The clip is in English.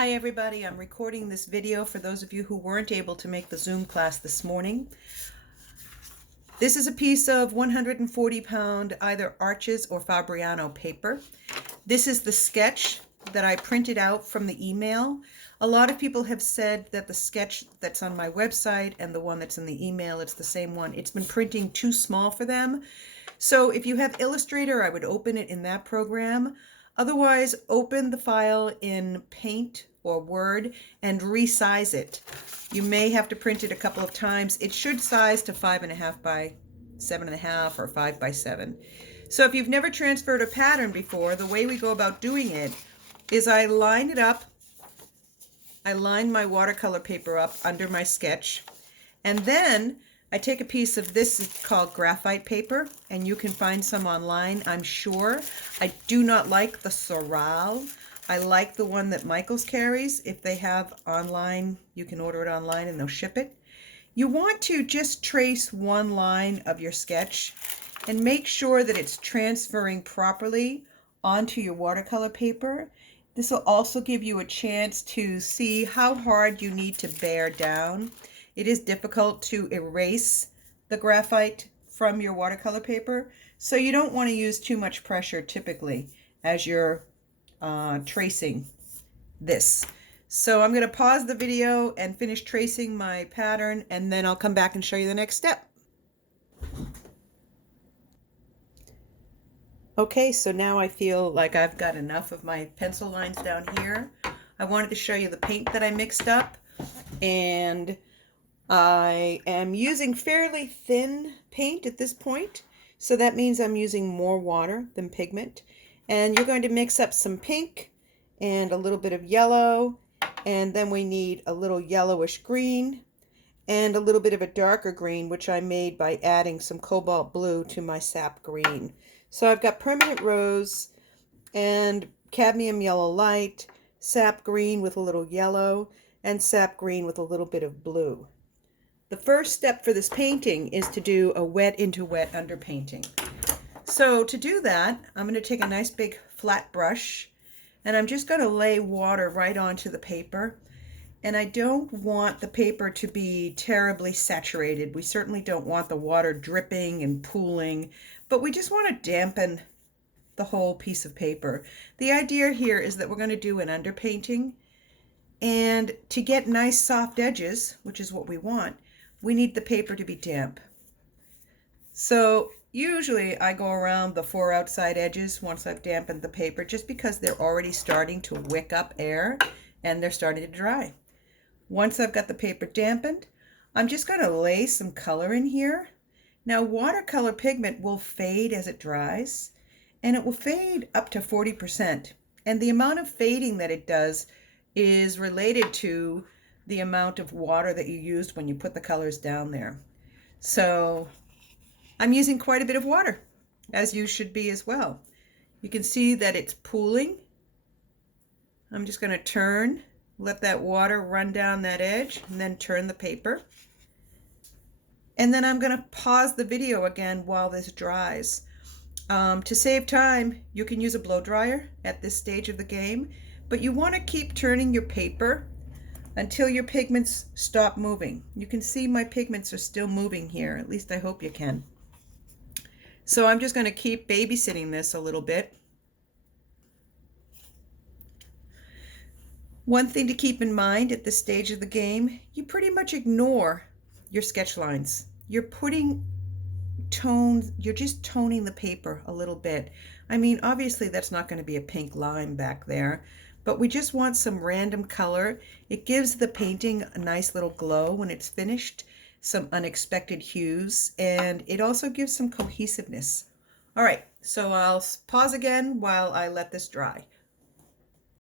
Hi everybody, I'm recording this video for those of you who weren't able to make the Zoom class this morning. This is a piece of 140-pound either Arches or Fabriano paper. This is the sketch that I printed out from the email. A lot of people have said that the sketch that's on my website and the one that's in the email, it's the same one. It's been printing too small for them. So if you have Illustrator, I would open it in that program. Otherwise, open the file in Paint or Word and resize it. You may have to print it a couple of times. It should size to 5.5 by 7.5 or 5 by 7. So if you've never transferred a pattern before, the way we go about doing it is I line it up. I line my watercolor paper up under my sketch, and then I take a piece of this, it's called graphite paper, and you can find some online, I'm sure. I do not like the Sorrel. I like the one that Michaels carries. If they have online, you can order it online and they'll ship it. You want to just trace one line of your sketch and make sure that it's transferring properly onto your watercolor paper. This will also give you a chance to see how hard you need to bear down. It is difficult to erase the graphite from your watercolor paper, so you don't want to use too much pressure typically as you're tracing this. So I'm going to pause the video and finish tracing my pattern, and then I'll come back and show you the next step. Okay, so now I feel like I've got enough of my pencil lines down here. I wanted to show you the paint that I mixed up, and I am using fairly thin paint at this point, so that means I'm using more water than pigment. And you're going to mix up some pink and a little bit of yellow, and then we need a little yellowish green and a little bit of a darker green, which I made by adding some cobalt blue to my sap green. So I've got permanent rose and cadmium yellow light, sap green with a little yellow, and sap green with a little bit of blue. The first step for this painting is to do a wet into wet underpainting. So to do that, I'm going to take a nice big flat brush, and I'm just going to lay water right onto the paper. And I don't want the paper to be terribly saturated. We certainly don't want the water dripping and pooling, but we just want to dampen the whole piece of paper. The idea here is that we're going to do an underpainting, and to get nice soft edges, which is what we want, we need the paper to be damp. So usually I go around the 4 outside edges once I've dampened the paper, just because they're already starting to wick up air and they're starting to dry. Once I've got the paper dampened, I'm just going to lay some color in here. Now, watercolor pigment will fade as it dries, and it will fade up to 40%. And the amount of fading that it does is related to the amount of water that you used when you put the colors down there. So I'm using quite a bit of water, as you should be as well. You can see that it's pooling. I'm just going to let that water run down that edge, and then turn the paper. And then I'm going to pause the video again while this dries. To save time, you can use a blow dryer at this stage of the game, but you want to keep turning your paper until your pigments stop moving. You can see my pigments are still moving here, at least I hope you can. So I'm just going to keep babysitting this a little bit. One thing to keep in mind at this stage of the game, you pretty much ignore your sketch lines. You're putting tones, you're just toning the paper a little bit. I mean, obviously that's not going to be a pink line back there, but we just want some random color. It gives the painting a nice little glow when it's finished, some unexpected hues, and it also gives some cohesiveness. All right, so I'll pause again while I let this dry.